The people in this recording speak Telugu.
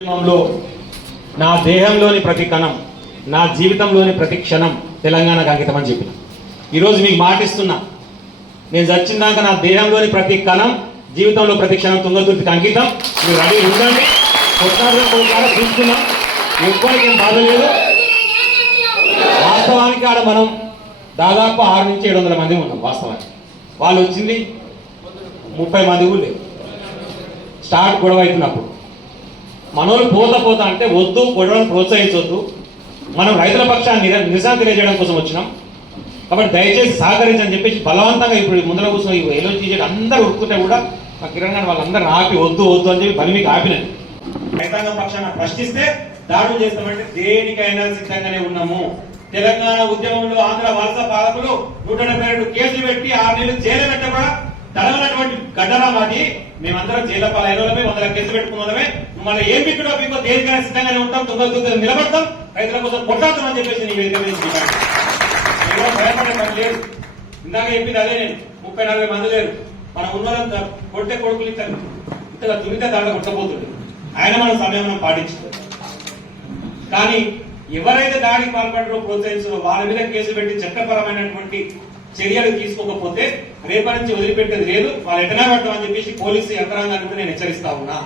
ఉద్యమంలో నా దేహంలోని ప్రతి కణం నా జీవితంలోని ప్రతి క్షణం తెలంగాణకు అంకితం అని చెప్పిన. ఈరోజు మీకు మాటిస్తున్నా. నేను చచ్చిందాక నా దేహంలోని ప్రతి కణం జీవితంలో ప్రతి క్షణం తుంగతుర్తికి అంకితం. మీరు రెడీ ఉండండి. కొట్లాడుతున్న చూసుకున్నాం ఎవ్వరికి ఏం బాధ లేదు. వాస్తవానికి ఆడ మనం దాదాపు ఆరు నుంచి ఏడు వందల మంది ఉన్నాం వాస్తవానికి. వాళ్ళు వచ్చింది ముప్పై మంది కూడా లేదు స్టార్ట్ గొడవ అవుతున్నప్పుడు. మనోళ్ళు పోత పోత అంటే వద్దు గొడవను ప్రోత్సహించవద్దు మనం రైతుల పక్షాన్ని నిరసన తెలియజేయడం కోసం వచ్చినాం. కాబట్టి దయచేసి సహకరించని చెప్పేసి బలవంతంగా ఇప్పుడు ముందర కూర్చున్న ఎలో చేసేది అందరూ ఉరుకుంటే కూడా మా కిరణ్ గారు వాళ్ళందరూ ఆపి వద్దు వద్దు అని చెప్పి బలిమికి ఆపినది. రైతాంగం పక్షాన ప్రశ్నిస్తే దాడులు చేస్తామంటే దేనికైనా సిద్ధంగానే ఉన్నాము. తెలంగాణ ఉద్యమంలో ఆంధ్ర వలస పాలకులు నూట డెబ్బై రెండు కేసులు పెట్టి ఆరు నెలలు జైలు పెట్ట కూడా తడవనటువంటి మేమందరం జైలు పాలైన వాళ్ళమే వందల కేసులు పెట్టుకున్నమే మన ఏం పిక్కడో మీకు దేనికైనా సిద్ధంగానే ఉంటాం తొందర తొందర నిలబడతాం. రైతుల కోసం కొట్లాడతామని చెప్పేసి నేను వేదిక మీద భయపడే పని లేదు ఇందాక చెప్పింది అదే నేను. ముప్పై నలభై మంది లేరు. మన ఉన్నదంతా కొట్టే కొడుకులు ఇద్దరు ఇంతగా దురితే దాంట్లో కొట్టబోతుంది ఆయన మన సమయం పాటించారు కానీ ఎవరైతే దాడికి పాల్పడరో ప్రోత్సహించారో వాళ్ళ మీద కేసులు పెట్టి చట్టపరమైనటువంటి చర్యలు తీసుకోకపోతే రేపటి నుంచి వదిలిపెట్టేది లేదు. వాళ్ళు ఎటనా పెట్టమని చెప్పేసి పోలీసు యంత్రాంగాన్ని నేను హెచ్చరిస్తా ఉన్నా.